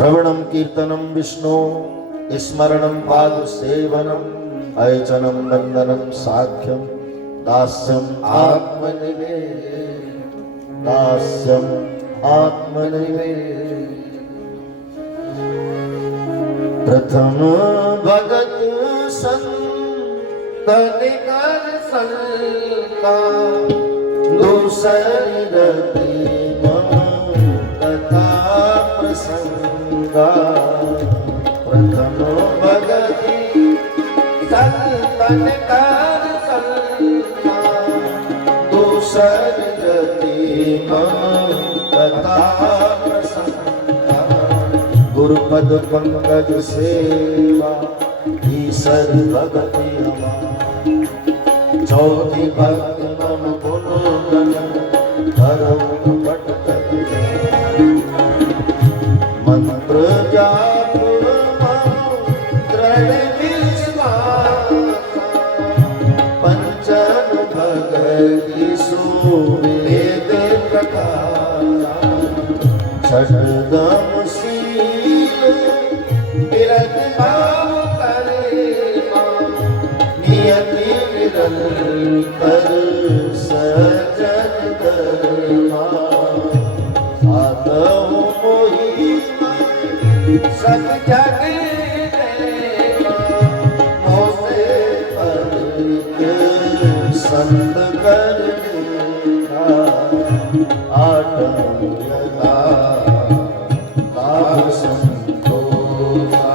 श्रवणं कीर्तनं विष्णु स्मरणं पादसेवनम् अर्चनं वन्दनं साख्यं दास्यम् आत्मनिवेदनम् प्रथम भगत संतनि कर संका दूसरी रति कथा प्रसंगा प्रथम भगत संतनि कर संका दूसरी रति कथा गुरुपद पंकज सेवा ईश्वर भगति हमा चौथी भक्ति मम गुरु गण धर्म पटक मंत्र जाप दृढ़ विश्वास पंचन भगति सुवेद प्रकाश छठदम कर सजन धर्मा साधव मोहि सब जग मोसे परिक संत कर आठम यदा लाभ संतोषा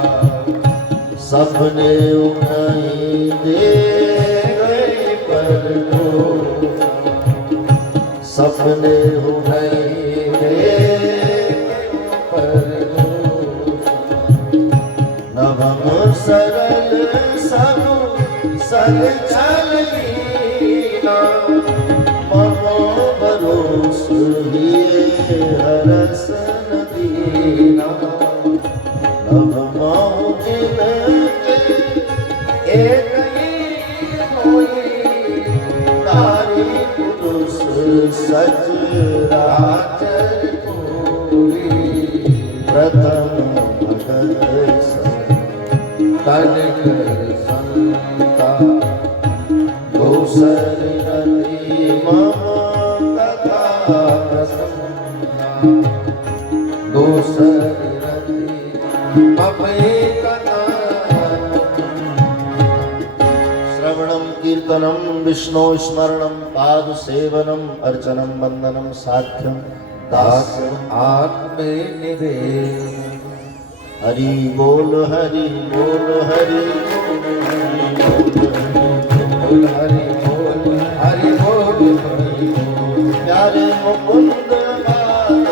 सबने उन्हीं दे सपने हो नवम सरल सब सल चल लीना ममो भरोस हिये हरस नदीना नवमो जिन एक सचराचर पूरी प्रथम भगत तन कर संता दूसर रति मम कथा प्रसंगा दूसर रति मम कथा श्रवणं कीर्तनं विष्णु स्मरणं पाद सेवनम अर्चनम वंदनम साख्यम दास्यम आत्मनिवेदनम् हरि बोल हरि बोल हरि बोल हरि बोल हरि बोल हरि बोल प्यारे मुकुंद माधव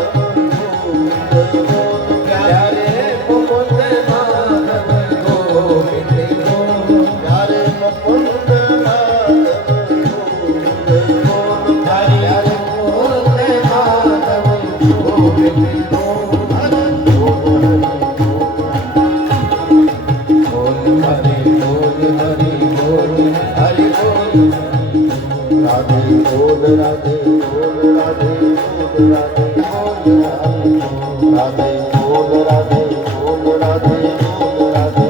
गोविंद प्यारे मुकुंद माधव गोविंद प्यारे मुकुंद राधे बोल राधे बोल राधे बोल राधे बोल राधे बोल राधे बोल राधे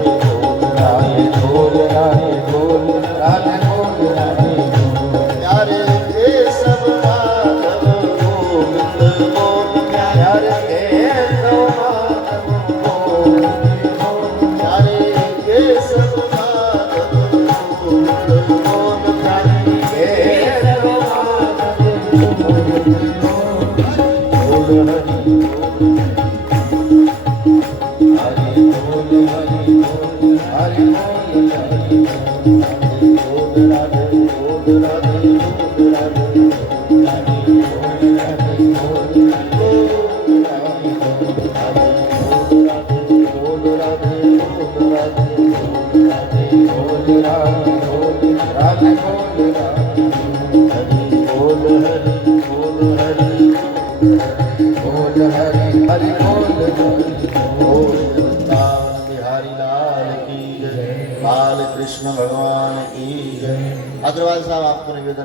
बोल राधे बोल राधे बोल राधे प्यारे केशव माधव गोविंद बोल प्यारे केशव माधव गोविंद बोल प्यारे केशव माधव गोविंद बोल प्यारे केशव बाल कृष्ण भगवान की जय। अग्रवाल साहब आपको निवेदन